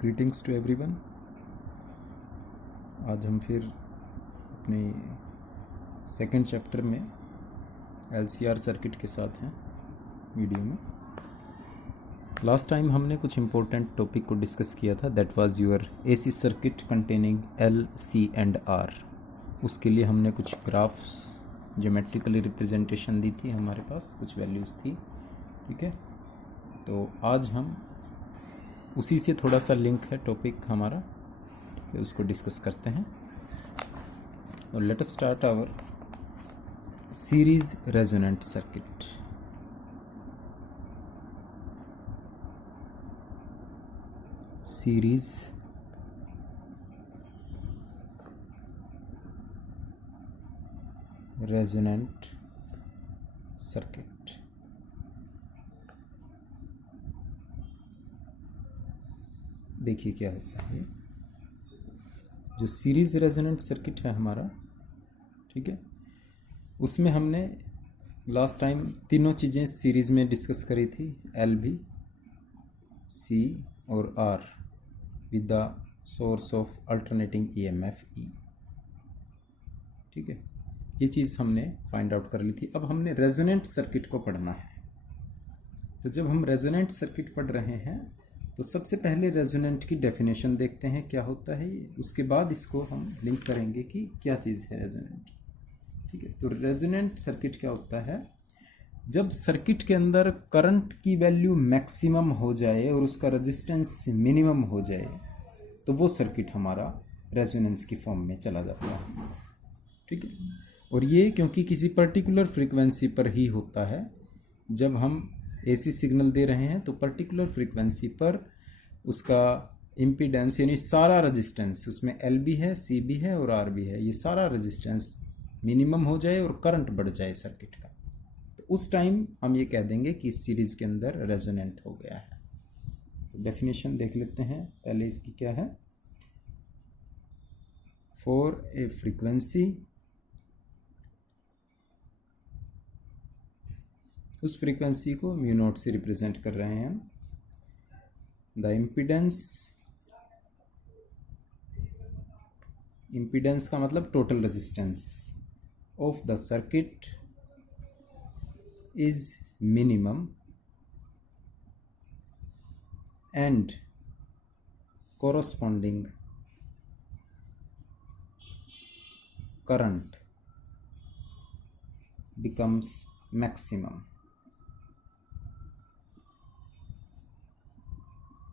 Greetings to everyone. आज हम फिर अपने सेकंड चैप्टर में एलसीआर सर्किट के साथ हैं वीडियो में। लास्ट टाइम हमने कुछ इम्पोर्टेंट टॉपिक को डिस्कस किया था, that was your AC circuit containing L, C and R. उसके लिए हमने कुछ ग्राफ्स ज्योमेट्रिकली रिप्रेजेंटेशन दी थी, हमारे पास कुछ वैल्यूज़ थी। ठीक है, तो आज हम उसी से थोड़ा सा लिंक है टॉपिक हमारा, ठीक है, उसको डिस्कस करते हैं। और let us start our series resonant circuit. Series resonant circuit. देखिए क्या होता है, जो सीरीज रेजोनेंट सर्किट है हमारा, ठीक है, उसमें हमने लास्ट टाइम तीनों चीज़ें सीरीज में डिस्कस करी थी, एल भी, सी और R, with the source of alternating EMF E. ठीक है, ये चीज़ हमने फाइंड आउट कर ली थी। अब हमने रेजोनेंट सर्किट को पढ़ना है। तो जब हम रेजोनेंट सर्किट पढ़ रहे हैं तो सबसे पहले रेजोनेंट की डेफिनेशन देखते हैं क्या होता है ये, उसके बाद इसको हम लिंक करेंगे कि क्या चीज़ है रेजोनेंट। ठीक है, तो रेजोनेंट सर्किट क्या होता है, जब सर्किट के अंदर करंट की वैल्यू मैक्सिमम हो जाए और उसका रेजिस्टेंस मिनिमम हो जाए तो वो सर्किट हमारा रेजोनेंस की फॉर्म में चला जाता है। ठीक है, और ये क्योंकि किसी पर्टिकुलर फ्रीक्वेंसी पर ही होता है। जब हम एसी सिग्नल दे रहे हैं तो पर्टिकुलर फ्रीक्वेंसी पर उसका इम्पीडेंस यानी सारा रेजिस्टेंस, उसमें एल भी है, सी भी है और आर भी है, ये सारा रेजिस्टेंस मिनिमम हो जाए और करंट बढ़ जाए सर्किट का, तो उस टाइम हम ये कह देंगे कि इस सीरीज के अंदर रेजोनेंट हो गया है। तो डेफिनेशन देख लेते हैं पहले इसकी क्या है। फॉर ए फ्रीक्वेंसी, उस फ्रीक्वेंसी को म्यू नॉट से रिप्रेजेंट कर रहे हैं हम। द इम्पीडेंस का मतलब total resistance of the circuit is minimum and corresponding current becomes maximum।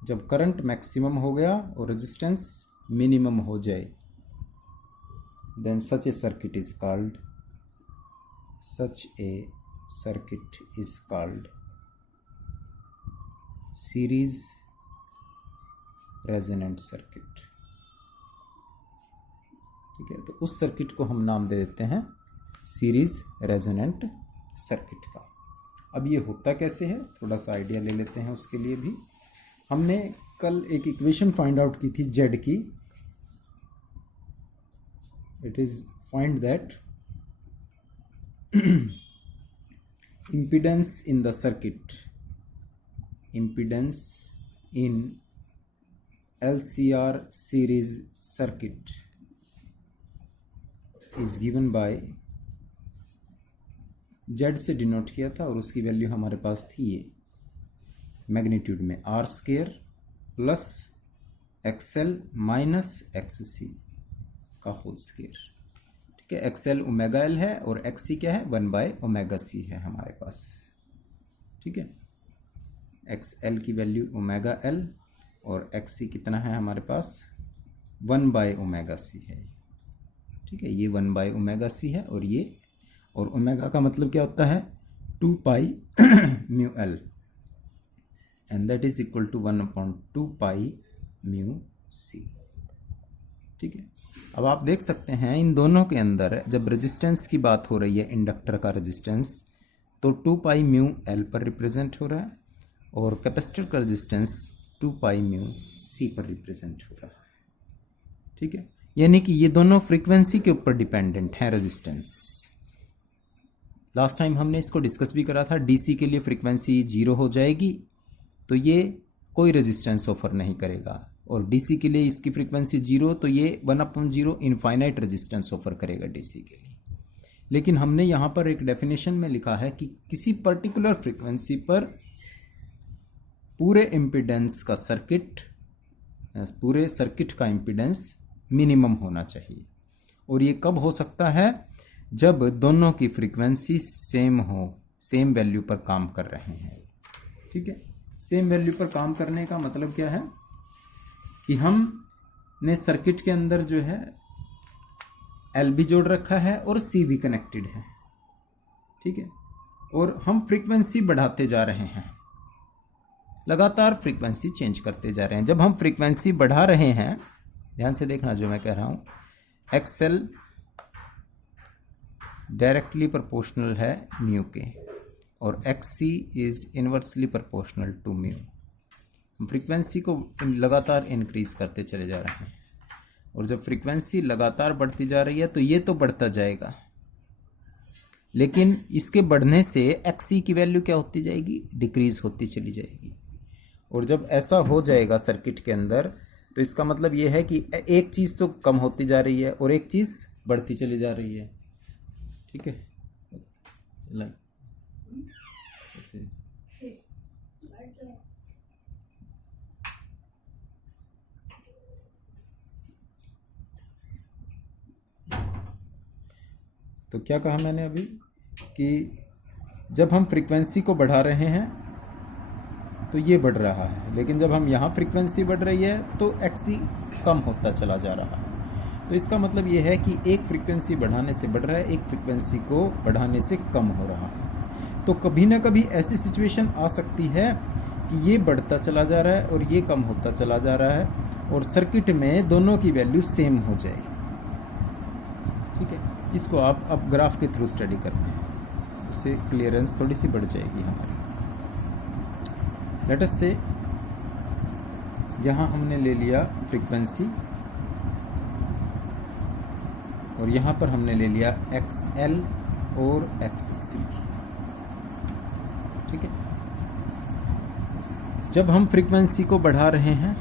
जब करंट मैक्सिमम हो गया और रेजिस्टेंस मिनिमम हो जाए, then such a circuit is called series resonant circuit. ठीक है, तो उस सर्किट को हम नाम दे देते हैं सीरीज रेजोनेंट सर्किट का। अब ये होता कैसे है, थोड़ा सा आइडिया ले लेते हैं। उसके लिए भी हमने कल एक इक्वेशन फाइंड आउट की थी जेड की। It is find that impedance in the circuit, impedance in LCR series circuit is given by Z से डिनोट किया था और उसकी वैल्यू हमारे पास थी ये मैग्नीट्यूड में R square plus XL minus XC का होल स्क्वायर। ठीक है, एक्सएल ओमेगा एल है और एक्ससी क्या है, 1/ओमेगा-c है हमारे पास। ठीक है, एक्सएल की वैल्यू ओमेगा एल और एक्ससी कितना है हमारे पास, 1/ओमेगा-c है। ठीक है, ये 1/ओमेगा-c है और ये, और ओमेगा का मतलब क्या होता है, 2 pi mu L, and that is equal to 1/2 pi mu C. ठीक है, अब आप देख सकते हैं इन दोनों के अंदर जब रेजिस्टेंस की बात हो रही है, इंडक्टर का रेजिस्टेंस, तो 2 पाई म्यू एल पर रिप्रेजेंट हो रहा है और कैपेसिटर का रेजिस्टेंस 2 पाई म्यू सी पर रिप्रेजेंट हो रहा है। ठीक है, यानी कि ये दोनों फ्रीक्वेंसी के ऊपर डिपेंडेंट है रेजिस्टेंस। लास्ट टाइम हमने इसको डिस्कस भी करा था, डीसी के लिए फ्रीक्वेंसी 0 हो जाएगी तो ये कोई रेजिस्टेंस ऑफर नहीं करेगा, और डीसी के लिए इसकी फ्रीक्वेंसी 0, तो ये 1/0 इनफाइनाइट रेजिस्टेंस ऑफर करेगा डीसी के लिए। लेकिन हमने यहाँ पर एक डेफिनेशन में लिखा है कि किसी पर्टिकुलर फ्रीक्वेंसी पर पूरे इम्पीडेंस का पूरे सर्किट का इम्पीडेंस मिनिमम होना चाहिए। और ये कब हो सकता है? जब दोनों की फ्रीक्वेंसी सेम हो, सेम वैल्यू पर काम कर रहे हैं। ठीक है, सेम वैल्यू पर काम करने का मतलब क्या है कि हमने सर्किट के अंदर जो है एल भी जोड़ रखा है और सी भी कनेक्टेड है। ठीक है, और हम फ्रीक्वेंसी बढ़ाते जा रहे हैं, लगातार फ्रीक्वेंसी चेंज करते जा रहे हैं। जब हम फ्रीक्वेंसी बढ़ा रहे हैं, ध्यान से देखना जो मैं कह रहा हूं, एक्सएल डायरेक्टली प्रोपोर्शनल है म्यू के और XC is inversely proportional to mu. हम फ्रीक्वेंसी को लगातार इंक्रीज करते चले जा रहे हैं और जब फ्रीक्वेंसी लगातार बढ़ती जा रही है तो ये तो बढ़ता जाएगा, लेकिन इसके बढ़ने से एक्ससी की वैल्यू क्या होती जाएगी? डिक्रीज होती चली जाएगी। और जब ऐसा हो जाएगा सर्किट के अंदर तो इसका मतलब ये है कि एक चीज़ तो कम होती जा रही है और एक चीज़ बढ़ती चली जा रही है। ठीक है, तो क्या कहा मैंने अभी कि जब हम फ्रीक्वेंसी को बढ़ा रहे हैं तो ये बढ़ रहा है, लेकिन जब हम यहाँ फ्रीक्वेंसी बढ़ रही है तो एक्सी कम होता चला जा रहा है। तो इसका मतलब ये है कि एक फ्रीक्वेंसी बढ़ाने से बढ़ रहा है, एक फ्रीक्वेंसी को बढ़ाने से कम हो रहा है। तो कभी ना कभी ऐसी सिचुएशन आ सकती है कि ये बढ़ता चला जा रहा है और ये कम होता चला जा रहा है और सर्किट में दोनों की वैल्यू सेम हो जाए। ठीक है, इसको आप अब ग्राफ के थ्रू स्टडी करते हैं, उससे क्लियरेंस थोड़ी सी बढ़ जाएगी हमारी। लेट अस से यहाँ हमने ले लिया फ्रीक्वेंसी और यहाँ पर हमने ले लिया XL और XC। ठीक है, जब हम फ्रीक्वेंसी को बढ़ा रहे हैं,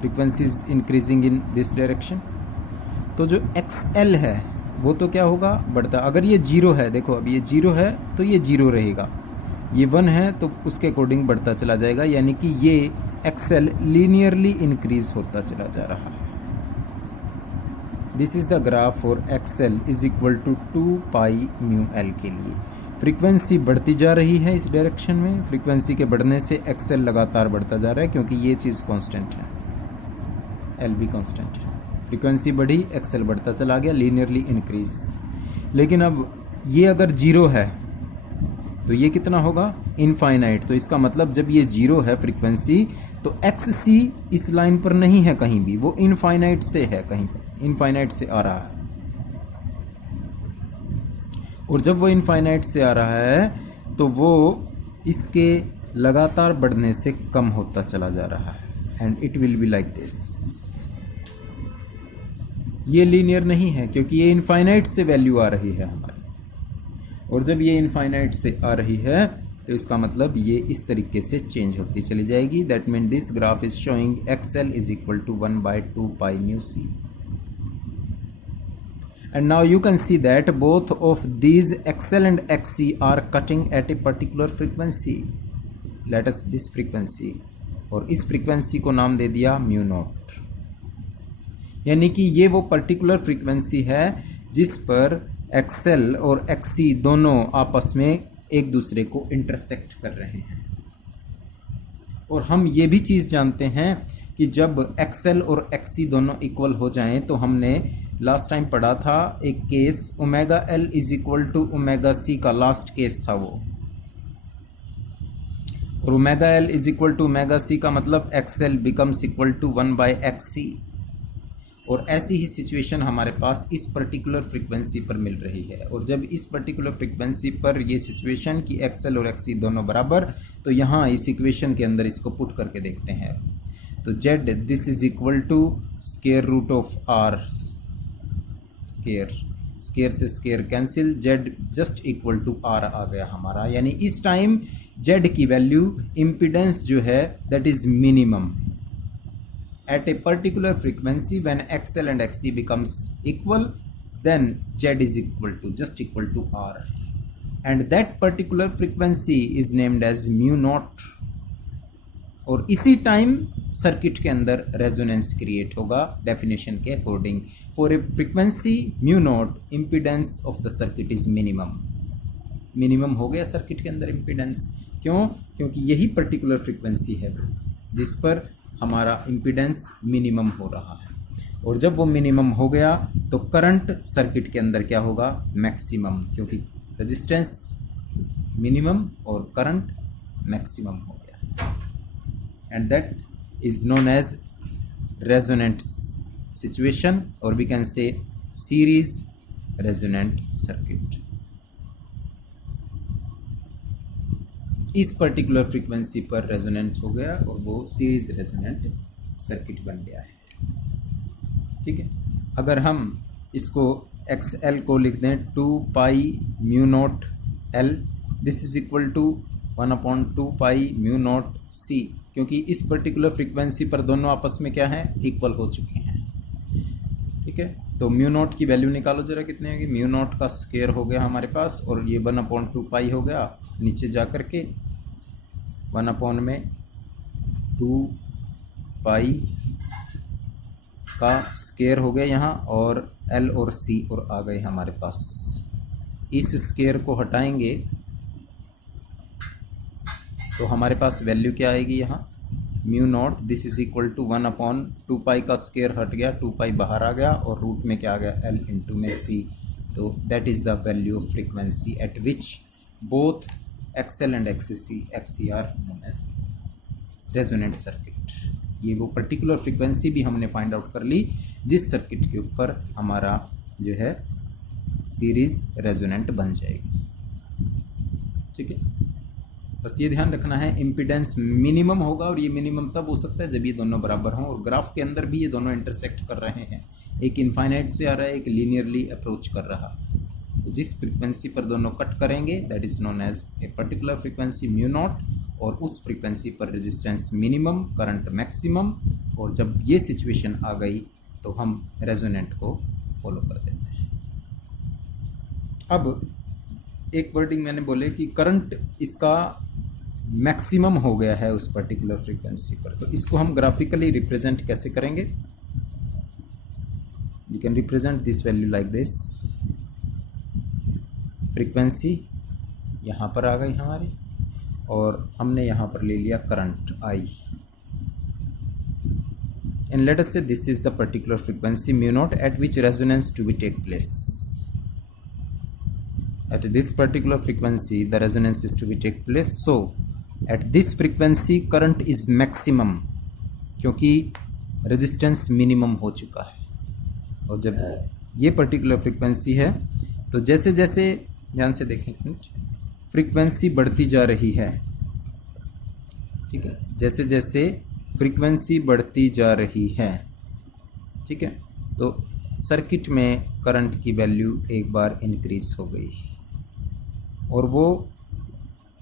frequency is increasing in this direction, तो जो XL है वो तो क्या होगा? बढ़ता। अगर ये 0 है, देखो अब ये 0 है तो ये 0 रहेगा, ये 1 है तो उसके अकॉर्डिंग बढ़ता चला जाएगा, यानी कि ये XL लीनियरली इंक्रीज होता चला जा रहा है। This is the graph for XL is equal to 2 pi mu L के लिए। फ्रीक्वेंसी बढ़ती जा रही है इस डायरेक्शन में, फ्रीक्वेंसी के बढ़ने से XL लगातार बढ़ता जा रहा है क्योंकि ये चीज़ कांस्टेंट है, L भी कांस्टेंट है। फ्रीक्वेंसी बढ़ी, XL बढ़ता चला गया, लीनियरली इंक्रीज। लेकिन अब ये अगर 0 है तो ये कितना होगा? इनफाइनाइट। तो इसका मतलब जब ये 0 है फ्रीक्वेंसी तो XC इस लाइन पर नहीं है कहीं भी, वो इनफाइनाइट से है, कहीं पर इनफाइनाइट से आ रहा है। और जब वो इनफाइनाइट से आ रहा है तो वो इसके लगातार बढ़ने से कम होता चला जा रहा है and it will be like this. ये लीनियर नहीं है क्योंकि ये इनफाइनाइट से वैल्यू आ रही है हमारी, और जब ये इनफाइनाइट से आ रही है तो इसका मतलब ये इस तरीके से चेंज होती चली जाएगी। That mean this graph is showing XL is equal to 1/2 pi mu C। And now you can see that both of these XL and XC are cutting at a particular frequency. Let us this frequency, और इस frequency को नाम दे दिया mu naught, यानी कि ये वो particular frequency है जिस पर XL और XC दोनों आपस में एक दूसरे को इंटरसेक्ट कर रहे हैं। और हम ये भी चीज़ जानते हैं कि जब XL और XC दोनों इक्वल हो जाएं तो हमने लास्ट टाइम पढ़ा था एक case omega L is equal to omega C का लास्ट केस था वो, और omega L is equal to omega C का मतलब XL becomes equal to 1/XC। और ऐसी ही सिचुएशन हमारे पास इस पर्टिकुलर फ्रीक्वेंसी पर मिल रही है। और जब इस पर्टिकुलर फ्रीक्वेंसी पर ये सिचुएशन कि XL और XC दोनों बराबर, तो यहाँ इस इक्वेशन के अंदर इसको पुट करके देखते हैं तो Z this is equal to square root of R, square से square cancel, Z just equal to R आ गया हमारा। यानी इस टाइम Z की वैल्यू इम्पीडेंस जो है that is minimum, at a particular frequency when XL and XC becomes equal, then Z is just equal to R, and that particular frequency is named as mu naught. और इसी time circuit के अंदर resonance create होगा definition के according. For a frequency mu not, impedance of the circuit is minimum हो गया circuit के अंदर इम्पीडेंस. क्यों? क्योंकि यही पर्टिकुलर फ्रीक्वेंसी है जिस पर हमारा इम्पीडेंस मिनिमम हो रहा है. और जब वो मिनिमम हो गया तो करंट सर्किट के अंदर क्या होगा? मैक्सिमम, क्योंकि रेजिस्टेंस मिनिमम और करंट मैक्सिमम हो गया. And that is known as resonant situation, और we can say series resonant circuit. इस पर्टिकुलर फ्रीक्वेंसी पर रेजोनेंट हो गया और वो सीरीज रेजोनेंट सर्किट बन गया है. ठीक है. अगर हम इसको XL को लिख दें 2 pi mu naught L, this is equal to 1/2 pi mu naught C, क्योंकि इस पर्टिकुलर फ्रीक्वेंसी पर दोनों आपस में क्या है? इक्वल हो चुके हैं. ठीक है. तो म्यू नॉट की वैल्यू निकालो जरा, कितनी होगी? म्यू नॉट का स्क्वायर हो गया हमारे पास, और ये 1/2 पाई हो गया. नीचे जा कर के 1/2 पाई का स्क्वायर हो गया यहाँ, और L और C और आ गए हमारे पास. इस स्क्वायर को हटाएंगे तो हमारे पास वैल्यू क्या आएगी यहाँ? Mu naught this is equal to 1/2 pi का स्क्वायर हट गया, 2 पाई बाहर आ गया, और रूट में क्या आ गया? L इंटू में C. तो that is the value of frequency at which both XL and XC are known as resonant circuit. ये वो पर्टिकुलर फ्रीक्वेंसी भी हमने फाइंड आउट कर ली जिस सर्किट के ऊपर हमारा जो है सीरीज रेजोनेंट बन जाएगी. ठीक है. बस ये ध्यान रखना है, इम्पीडेंस मिनिमम होगा, और ये मिनिमम तब हो सकता है जब ये दोनों बराबर हों, और ग्राफ के अंदर भी ये दोनों इंटरसेक्ट कर रहे हैं. एक इनफाइनाइट से आ रहा है, एक लीनियरली अप्रोच कर रहा है. तो जिस फ्रीक्वेंसी पर दोनों कट करेंगे that is known as a particular frequency mu naught, और उस फ्रीक्वेंसी पर रेजिस्टेंस मिनिमम, करंट मैक्सिमम. और जब ये सिचुएशन आ गई तो हम रेजोनेंट को फॉलो कर देते हैं. अब एक वर्डिंग मैंने बोले कि करंट इसका मैक्सिमम हो गया है उस पर्टिकुलर फ्रीक्वेंसी पर, तो इसको हम ग्राफिकली रिप्रेजेंट कैसे करेंगे? We can represent this value like this. Frequency यहाँ पर आ गई हमारी, और हमने यहाँ पर ले लिया current I. And let us say this is the particular frequency mu not at which resonance to be take place. At this particular frequency the resonance is to be take place. So at this frequency current is maximum, क्योंकि resistance minimum हो चुका है. और जब ये particular frequency है तो जैसे जैसे ध्यान से देखें, फ्रीक्वेंसी बढ़ती जा रही है. ठीक है. जैसे जैसे फ्रीक्वेंसी बढ़ती जा रही है, ठीक है, तो सर्किट में करंट की वैल्यू एक बार इंक्रीज हो गई और वो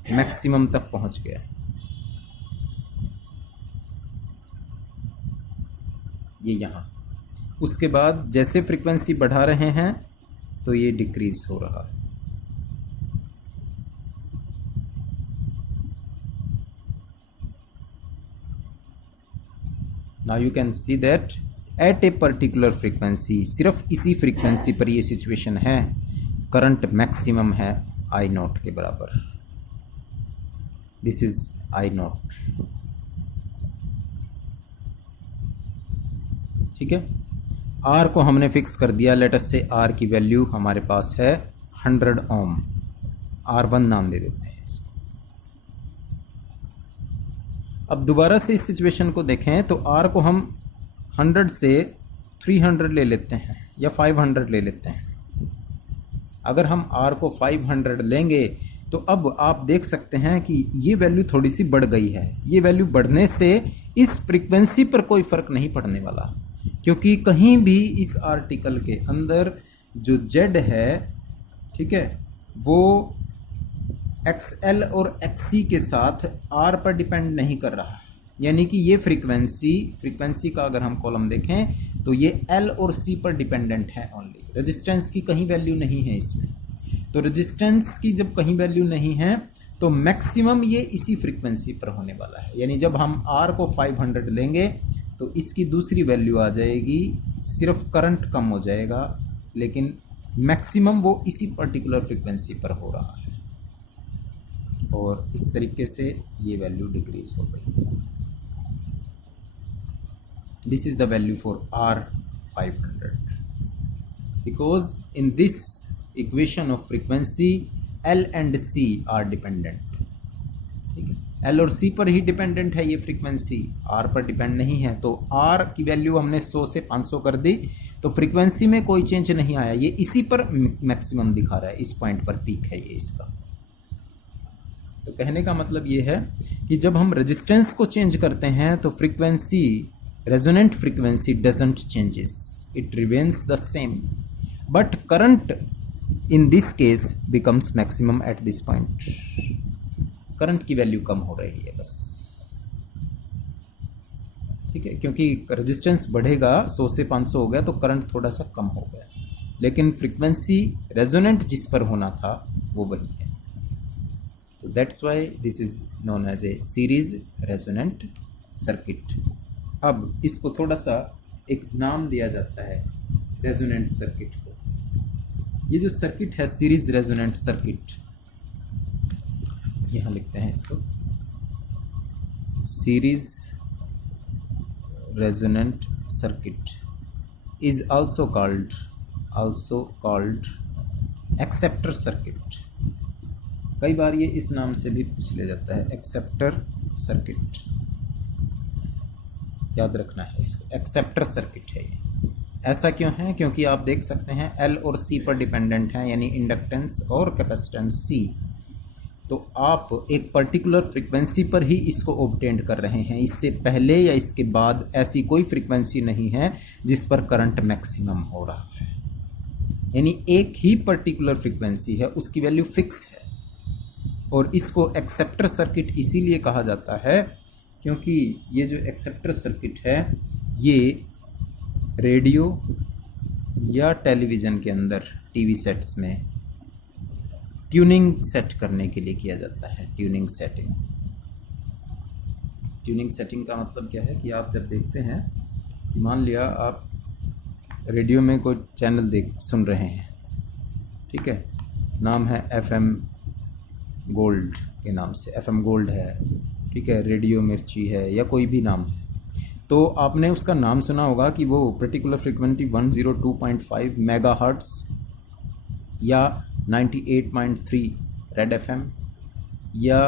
मैक्सिमम तक पहुंच गया. ये यहाँ. उसके बाद जैसे फ्रीक्वेंसी बढ़ा रहे हैं तो ये डिक्रीज हो रहा है. Now you can see that at A particular frequency, सिर्फ इसी फ्रीक्वेंसी पर ये सिचुएशन है, करंट मैक्सिमम है I नॉट के बराबर. This is I not. ठीक है. R को हमने फिक्स कर दिया. लेट अस से R की वैल्यू हमारे पास है 100 ओम. R1 नाम दे देते हैं इसको. अब दोबारा से इस सिचुएशन को देखें तो R को हम 100 से 300 ले लेते हैं या 500 ले लेते हैं. अगर हम R को 500 लेंगे तो अब आप देख सकते हैं कि ये वैल्यू थोड़ी सी बढ़ गई है. ये वैल्यू बढ़ने से इस फ्रीक्वेंसी पर कोई फ़र्क नहीं पड़ने वाला, क्योंकि कहीं भी इस आर्टिकल के अंदर जो Z है, ठीक है, वो XL और XC के साथ R पर डिपेंड नहीं कर रहा. यानी कि ये फ्रीक्वेंसी का अगर हम कॉलम देखें तो ये एल और सी पर डिपेंडेंट है ओनली, रेजिस्टेंस की कहीं वैल्यू नहीं है इसमें। तो रेजिस्टेंस की जब कहीं वैल्यू नहीं है तो मैक्सिमम ये इसी फ्रीक्वेंसी पर होने वाला है। यानी जब हम आर को 500 लेंगे तो इसकी दूसरी वैल्यू आ जाएगी, सिर्फ करंट कम हो जाएगा, लेकिन मैक्सिमम वो इसी पर्टिकुलर फ्रीक्वेंसी पर हो रहा है। और इस तरीके से ये वैल्यू डिक्रीज हो गई। This is the value for R 500 because in this equation of frequency L and C are dependent. ठीक है, एल और सी पर ही डिपेंडेंट है ये फ्रीक्वेंसी, आर पर डिपेंड नहीं है। तो आर की वैल्यू हमने 100 से 500 कर दी तो फ्रीक्वेंसी में कोई चेंज नहीं आया, ये इसी पर मैक्सिमम दिखा रहा है, इस पॉइंट पर पीक है ये इसका। तो कहने का मतलब ये है कि जब हम रेजिस्टेंस को चेंज करते हैं तो frequency, resonant frequency doesn't changes, it remains the same, but current in this case becomes maximum at this point. Current की वैल्यू कम हो रही है बस। ठीक है, क्योंकि रेजिस्टेंस बढ़ेगा, 100 से 500 हो गया तो करंट थोड़ा सा कम हो गया, लेकिन फ्रीक्वेंसी रेजोनेंट जिस पर होना था वो वही है। तो that's why this is known as a series resonant circuit. अब इसको थोड़ा सा एक नाम दिया जाता है रेजोनेंट सर्किट को। ये जो सर्किट है सीरीज रेजोनेंट सर्किट, यहाँ लिखते हैं इसको series resonant circuit is also called acceptor circuit. कई बार ये इस नाम से भी पूछ लिया जाता है, एक्सेप्टर सर्किट। याद रखना है इसको, एक्सेप्टर सर्किट है ये। ऐसा क्यों है? क्योंकि आप देख सकते हैं एल और सी पर डिपेंडेंट है, यानी इंडक्टेंस और कैपेसिटेंस सी। तो आप एक पर्टिकुलर फ्रीक्वेंसी पर ही इसको ऑब्टेन कर रहे हैं, इससे पहले या इसके बाद ऐसी कोई फ्रीक्वेंसी नहीं है जिस पर करंट मैक्सिमम हो रहा है। यानी एक ही पर्टिकुलर फ्रीक्वेंसी है, उसकी वैल्यू फिक्स है। और इसको एक्सेप्टर सर्किट इसीलिए कहा जाता है क्योंकि ये जो एक्सेप्टर सर्किट है ये रेडियो या टेलीविज़न के अंदर, टीवी सेट्स में ट्यूनिंग सेट करने के लिए किया जाता है। ट्यूनिंग सेटिंग का मतलब क्या है कि आप जब देखते हैं कि मान लिया आप रेडियो में कोई चैनल सुन रहे हैं, ठीक है, नाम है FM गोल्ड के नाम से, FM गोल्ड है, ठीक है, रेडियो मिर्ची है या कोई भी नाम है, तो आपने उसका नाम सुना होगा कि वो पर्टिकुलर फ्रीक्वेंसी 102.5 मेगाहर्ट्ज़ या 98.3 रेड FM, या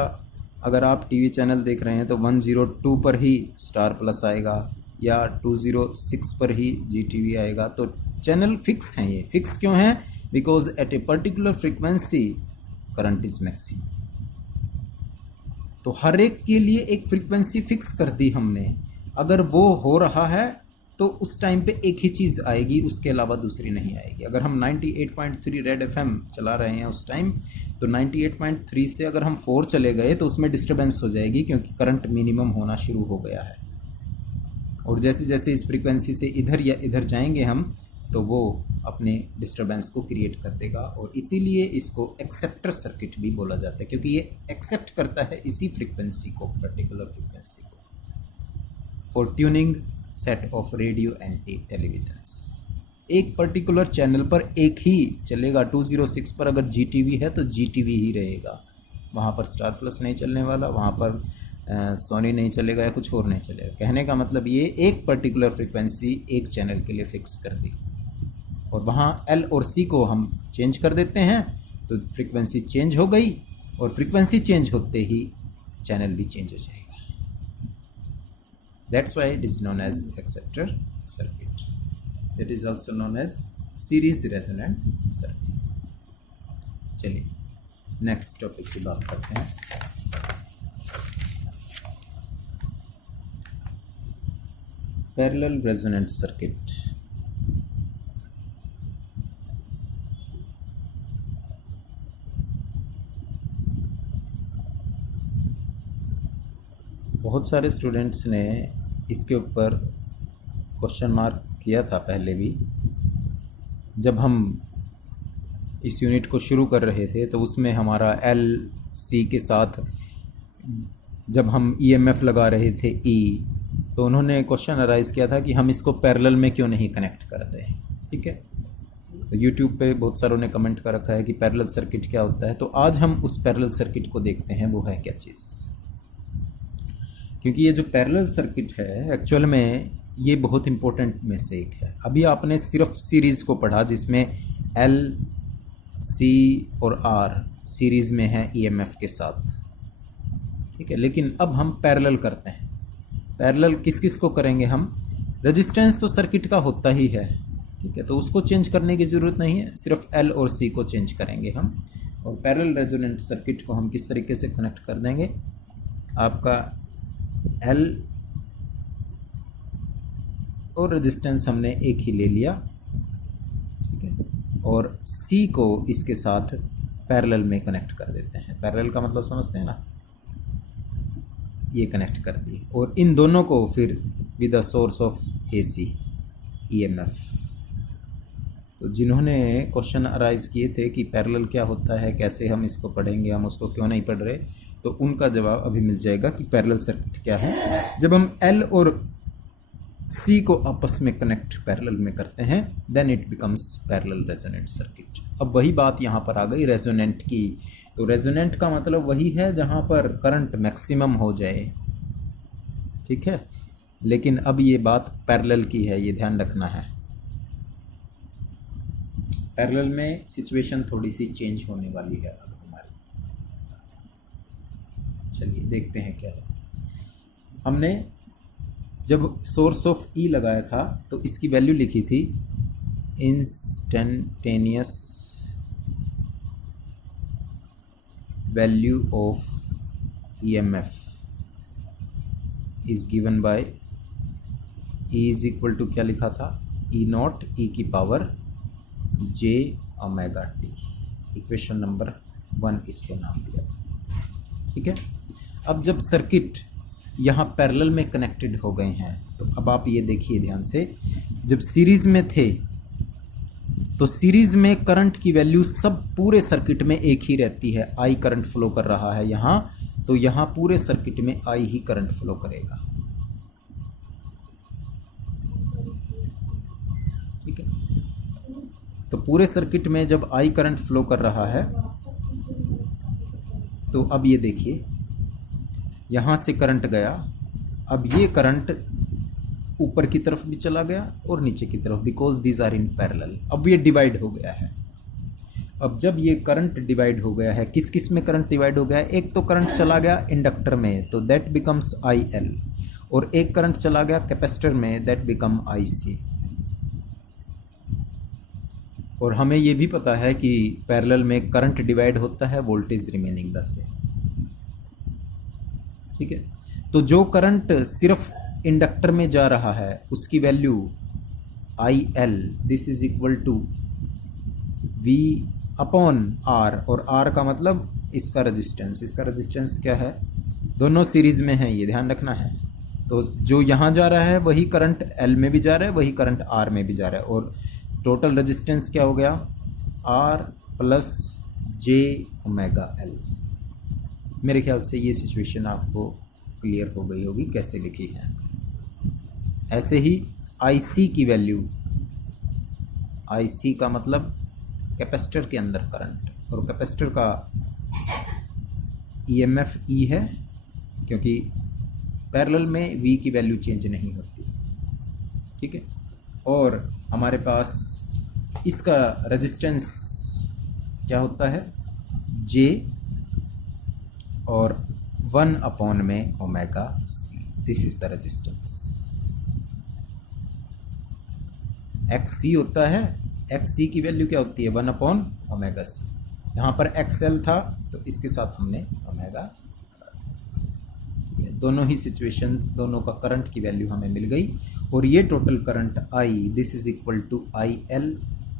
अगर आप टीवी चैनल देख रहे हैं तो 102 पर ही स्टार प्लस आएगा या 206 पर ही GTV आएगा। तो चैनल फिक्स हैं। ये फिक्स क्यों हैं? Because at A particular frequency current is maximum. तो हर एक के लिए एक फ्रीक्वेंसी फिक्स कर दी हमने, अगर वो हो रहा है तो उस टाइम पे एक ही चीज़ आएगी, उसके अलावा दूसरी नहीं आएगी। अगर हम 98.3 रेड FM चला रहे हैं उस टाइम, तो 98.3 से अगर हम 4 चले गए तो उसमें डिस्टर्बेंस हो जाएगी क्योंकि करंट मिनिमम होना शुरू हो गया है। और जैसे जैसे इस फ्रीक्वेंसी से इधर या इधर जाएंगे हम तो वो अपने डिस्टर्बेंस को क्रिएट कर देगा। और इसीलिए इसको एक्सेप्टर सर्किट भी बोला जाता है क्योंकि ये एक्सेप्ट करता है इसी फ्रीक्वेंसी को, पर्टिकुलर फ्रीक्वेंसी को, for tuning set of radio and televisions. एक पर्टिकुलर चैनल पर एक ही चलेगा। 206 पर अगर GTV है तो GTV ही रहेगा, वहाँ पर स्टार प्लस नहीं चलने वाला, वहाँ पर सोनी नहीं चलेगा या कुछ और नहीं चलेगा। कहने का मतलब ये एक पर्टिकुलर फ्रीक्वेंसी एक चैनल के लिए फिक्स कर दी और वहाँ L और C को हम चेंज कर देते हैं तो फ्रीक्वेंसी चेंज हो गई, और फ्रीक्वेंसी चेंज होते ही चैनल भी चेंज हो जाएगा। That's why it is known as acceptor circuit. That is also known as series resonant circuit. चलिए नेक्स्ट टॉपिक की बात करते हैं। Parallel resonant circuit. बहुत सारे स्टूडेंट्स ने इसके ऊपर क्वेश्चन मार्क किया था पहले भी, जब हम इस यूनिट को शुरू कर रहे थे तो उसमें हमारा एल सी के साथ जब हम ईएमएफ लगा रहे थे ई, तो उन्होंने क्वेश्चन अराइज किया था कि हम इसको पैरेलल में क्यों नहीं कनेक्ट करते हैं। ठीक है, तो यूट्यूब पे बहुत सारों ने कमेंट कर रखा है कि पैरेलल सर्किट क्या होता है, तो आज हम उस पैरेलल सर्किट को देखते हैं वो है क्या चीज़। क्योंकि ये जो पैरेलल सर्किट है एक्चुअल में ये बहुत इंपॉर्टेंट में से एक है। अभी आपने सिर्फ सीरीज़ को पढ़ा जिसमें एल सी और आर सीरीज़ में है ईएमएफ के साथ। ठीक है, लेकिन अब हम पैरेलल करते हैं। पैरेलल किस किस को करेंगे हम? रेजिस्टेंस तो सर्किट का होता ही है, ठीक है, तो उसको चेंज करने की ज़रूरत नहीं है, सिर्फ एल और सी को चेंज करेंगे हम। और पैरेलल रेजोनेंट सर्किट को हम किस तरीके से कनेक्ट कर देंगे? आपका एल और रेजिस्टेंस हमने एक ही ले लिया, ठीक है, और सी को इसके साथ पैरेलल में कनेक्ट कर देते हैं। पैरेलल का मतलब समझते हैं ना, ये कनेक्ट कर दी, और इन दोनों को फिर with the source of AC EMF. तो जिन्होंने क्वेश्चन अराइज किए थे कि पैरेलल क्या होता है, कैसे हम इसको पढ़ेंगे, हम उसको क्यों नहीं पढ़ रहे, तो उनका जवाब अभी मिल जाएगा कि पैरेलल सर्किट क्या है। जब हम एल और सी को आपस में कनेक्ट पैरेलल में करते हैं then it becomes parallel resonant circuit. अब वही बात यहाँ पर आ गई रेजोनेंट की। तो रेजोनेंट का मतलब वही है जहाँ पर करंट मैक्सिमम हो जाए, ठीक है, लेकिन अब ये बात पैरेलल की है, ये ध्यान रखना है। पैरेलल में सिचुएशन थोड़ी सी चेंज होने वाली है अब हमारी। चलिए देखते हैं क्या है। हमने जब सोर्स ऑफ ई लगाया था तो इसकी वैल्यू लिखी थी instantaneous value of EMF is given by E is equal to क्या लिखा था, ई नॉट ई की power J omega T. Equation number 1 इसको नाम दिया था। ठीक है, अब जब सर्किट यहाँ पैरेलल में कनेक्टेड हो गए हैं तो अब आप ये देखिए ध्यान से, जब सीरीज में थे तो सीरीज में करंट की वैल्यू सब पूरे सर्किट में एक ही रहती है। आई करंट फ्लो कर रहा है यहाँ, तो यहाँ पूरे सर्किट में आई ही करंट फ्लो करेगा। ठीक है, तो पूरे सर्किट में जब आई करंट फ्लो कर रहा है तो अब ये देखिए यहाँ से करंट गया, अब ये करंट ऊपर की तरफ भी चला गया और नीचे की तरफ, because these are in parallel. अब ये डिवाइड हो गया है। अब जब ये करंट डिवाइड हो गया है, किस किस में करंट डिवाइड हो गया है? एक तो करंट चला गया इंडक्टर में, तो दैट बिकम्स आई एल, और एक करंट चला गया कैपेसिटर में, दैट बिकम आई सी। और हमें ये भी पता है कि पैरेलल में करंट डिवाइड होता है वोल्टेज रिमेनिंग द सेम। ठीक है, तो जो करंट सिर्फ इंडक्टर में जा रहा है उसकी value I L, this is equal to V upon R, और आर का मतलब इसका रेजिस्टेंस। इसका रेजिस्टेंस क्या है? दोनों सीरीज में है, ये ध्यान रखना है। तो जो यहाँ जा रहा है वही करंट एल में भी जा रहा है, वही करंट आर में भी जा रहा है, और टोटल रेजिस्टेंस क्या हो गया? R plus J omega L. मेरे ख्याल से ये सिचुएशन आपको क्लियर हो गई होगी कैसे लिखी है। ऐसे ही IC की वैल्यू, IC का मतलब कैपेसिटर के अंदर करंट, और कैपेसिटर का EMF E है, क्योंकि पैरेलल में V की वैल्यू चेंज नहीं होती। ठीक है, और हमारे पास इसका रेजिस्टेंस क्या होता है? J और 1 अपॉन में omega C, this is the resistance. XC होता है, XC की वैल्यू क्या होती है? 1 अपॉन ओमेगा C। यहाँ पर XL था तो इसके साथ हमने ओमेगा। ठीक है, दोनों ही सिचुएशंस, दोनों का करंट की वैल्यू हमें मिल गई, और ये total current I, this is equal to IL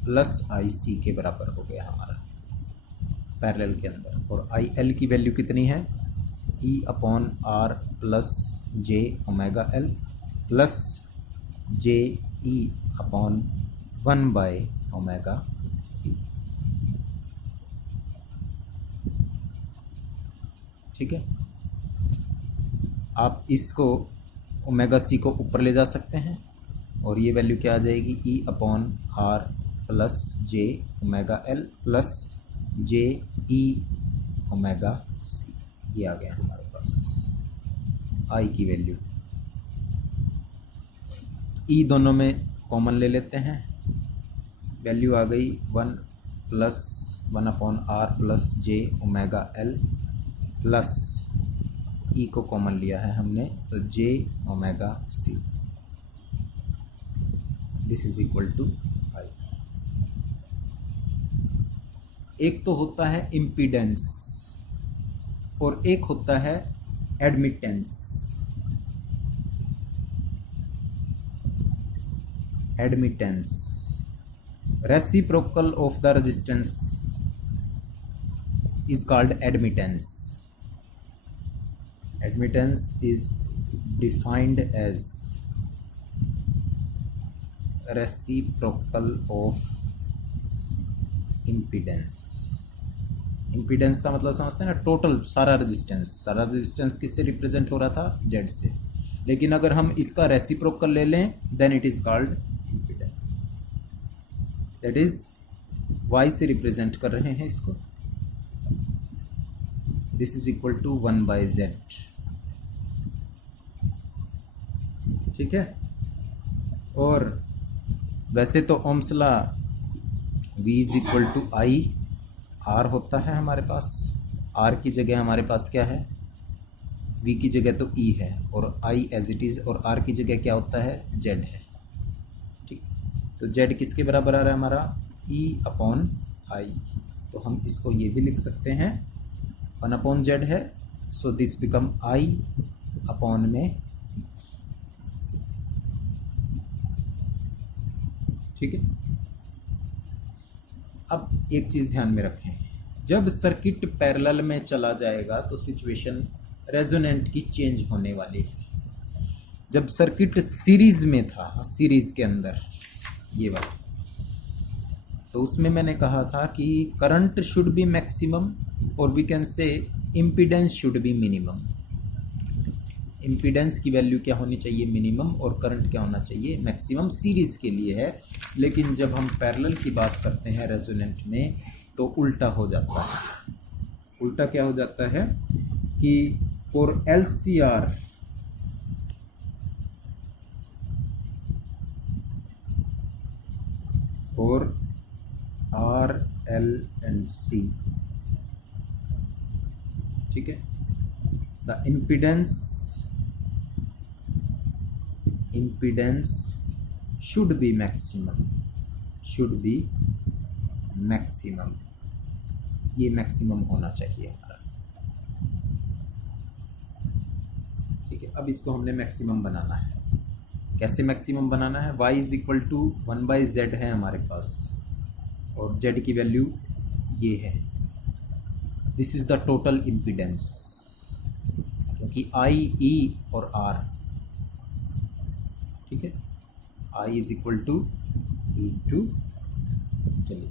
plus IC के बराबर हो गया हमारा पैरेलल के अंदर। और IL की वैल्यू कितनी है? E upon R plus J omega L plus J E upon 1/ओमेगा सी। ठीक है, आप इसको ओमेगा सी को ऊपर ले जा सकते हैं और ये वैल्यू क्या आ जाएगी, E upon R plus J omega L plus J E omega C. ये आ गया हमारे पास आई की वैल्यू। ई दोनों में कॉमन ले लेते हैं, वैल्यू आ गई 1 plus 1 upon R plus J omega L plus E को कॉमन लिया है हमने तो J omega C. This is equal to I. एक तो होता है इम्पीडेंस और एक होता है admittance. Admittance reciprocal of the resistance is called admittance. Admittance is defined as reciprocal of impedance. impedance का मतलब समझते हैं ना, टोटल सारा रेजिस्टेंस। सारा रेजिस्टेंस किससे रिप्रेजेंट हो रहा था, जेड से, लेकिन अगर हम इसका रेसिप्रोकल ले लें then it is called impedance। That is Y से रिप्रेजेंट कर रहे हैं इसको। This is equal to 1/z। ठीक है, और वैसे तो Ohm's law v is equal to I R होता है हमारे पास। r की जगह हमारे पास क्या है, v की जगह तो e है और i एज इट इज़, और r की जगह क्या होता है, z है। ठीक, तो z किसके बराबर आ रहा है हमारा, e अपॉन आई। तो हम इसको ये भी लिख सकते हैं 1 अपॉन जेड है, so this become I upon में ई। ठीक है, अब एक चीज ध्यान में रखें, जब सर्किट पैरेलल में चला जाएगा तो सिचुएशन रेजोनेंट की चेंज होने वाली है। जब सर्किट सीरीज में था, सीरीज के अंदर ये वाला, तो उसमें मैंने कहा था कि करंट शुड बी मैक्सिमम और we can say impedance should be minimum. Impedance की वैल्यू क्या होनी चाहिए, मिनिमम, और करंट क्या होना चाहिए, मैक्सिमम। सीरीज के लिए है, लेकिन जब हम पैरेलल की बात करते हैं रेजोनेंट में तो उल्टा हो जाता है। उल्टा क्या हो जाता है कि for LCR for R, L and C, ठीक है, the impedance should be maximum, ये मैक्सिमम होना चाहिए हमारा। ठीक है, अब इसको हमने मैक्सिमम बनाना है। कैसे मैक्सिमम बनाना है, y is equal to 1/z है हमारे पास और z की वैल्यू ये है। This is the total impedance, क्योंकि I, E और R, ठीक है, I is equal to E to, चलिए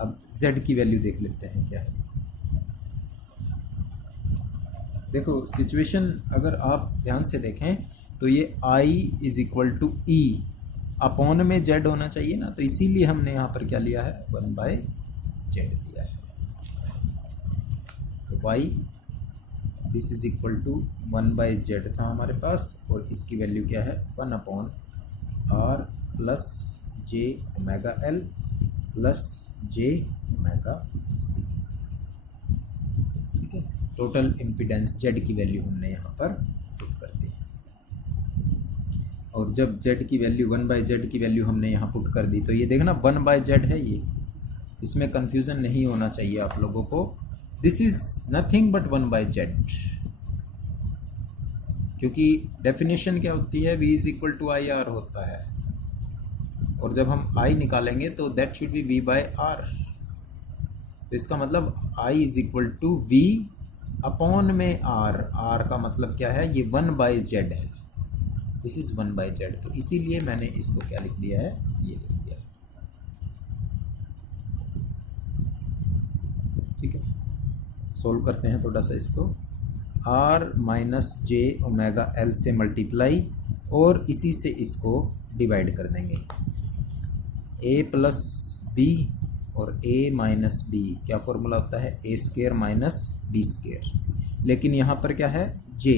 अब z की वैल्यू देख लेते हैं क्या है। देखो सिचुएशन अगर आप ध्यान से देखें तो ये I is equal to E upon में z होना चाहिए ना, तो इसीलिए हमने यहाँ पर क्या लिया है, 1/z लिया है। तो y this is equal to 1/z था हमारे पास और इसकी वैल्यू क्या है, 1/r plus J omega L plus J omega सी। ठीक है, टोटल इम्पीडेंस z की वैल्यू हमने यहाँ पर पुट कर दी। और जब z की वैल्यू 1/z की वैल्यू हमने यहाँ पुट कर दी तो ये देखना 1/z है, ये इसमें कंफ्यूजन नहीं होना चाहिए आप लोगों को। This is nothing but 1/z, क्योंकि डेफिनेशन क्या होती है, v is equal to I R होता है, और जब हम i निकालेंगे तो दैट शुड बी v/r। तो इसका मतलब i is equal to v upon में आर, आर का मतलब क्या है, ये 1/z है, दिस इज 1/z, तो इसीलिए मैंने इसको क्या लिख दिया है, ये लिख दिया। ठीक है, सोल्व करते हैं थोड़ा सा इसको। r minus J omega L से मल्टीप्लाई और इसी से इसको डिवाइड कर देंगे, a प्लस बी और a माइनस बी, क्या फॉर्मूला होता है, a square minus B square, लेकिन यहाँ पर क्या है j,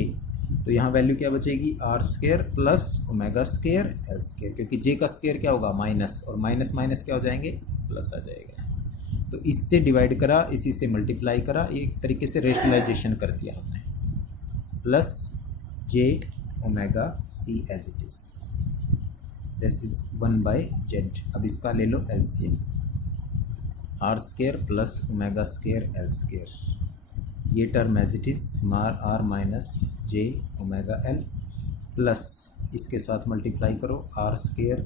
तो यहाँ वैल्यू क्या बचेगी, R square plus omega square L square, क्योंकि j का स्क्वायर क्या होगा माइनस, और माइनस माइनस क्या हो जाएंगे, प्लस आ जाएगा। तो इससे डिवाइड करा, इसी से मल्टीप्लाई करा, एक तरीके से रेशनलाइजेशन कर दिया हमने, plus j omega C as it is, this is 1/z। अब इसका ले लो LCM, R square plus omega square L square, ये term as it is, R minus J omega L, plus इसके साथ मल्टीप्लाई करो, R square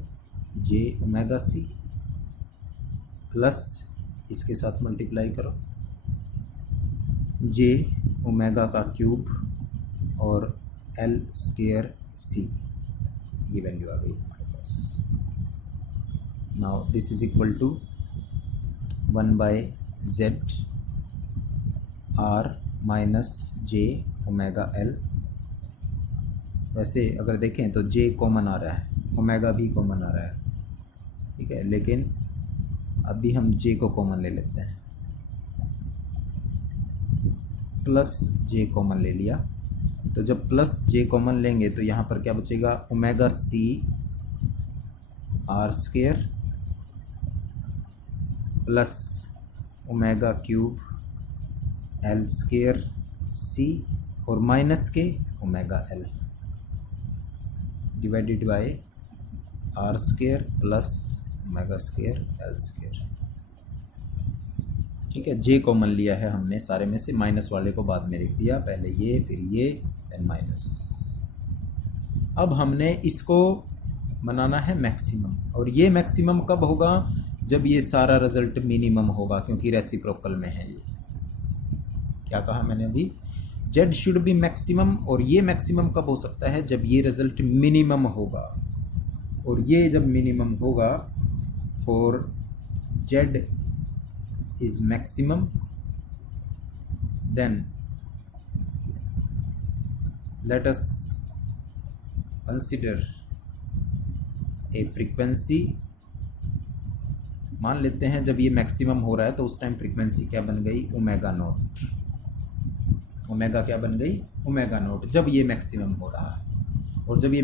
J omega C, plus इसके साथ मल्टीप्लाई करो जे ओमेगा का क्यूब और एल स्क्वायर सी, ये वैल्यू आ गई हमारे पास। Now this is equal to 1/z R minus J omega L. वैसे अगर देखें तो जे कॉमन आ रहा है, ओमेगा भी कॉमन आ रहा है, ठीक है, लेकिन अभी हम जे को कॉमन ले लेते हैं, प्लस जे कॉमन ले लिया, तो जब प्लस जे कॉमन लेंगे तो यहाँ पर क्या बचेगा, omega C R square plus omega cube L square C और माइनस के omega L divided by R square plus omega square L square. ठीक है, जे कॉमन लिया है हमने सारे में से, माइनस वाले को बाद में लिख दिया, पहले ये फिर ये देन माइनस। अब हमने इसको बनाना है मैक्सिमम, और ये मैक्सिमम कब होगा, जब ये सारा रिजल्ट मिनिमम होगा, क्योंकि रेसिप्रोकल में है ये। क्या कहा मैंने अभी, z शुड बी मैक्सिमम, और ये मैक्सिमम कब हो सकता है, जब ये रिजल्ट मिनिमम होगा, और ये जब मिनिमम होगा for z is maximum, then let us consider a frequency। मान लेते हैं जब ये मैक्सिमम हो रहा है तो उस टाइम फ्रीक्वेंसी क्या बन गई, ओमेगा नॉट, ओमेगा क्या बन गई, ओमेगा नॉट, जब ये मैक्सिमम हो रहा है। और जब ये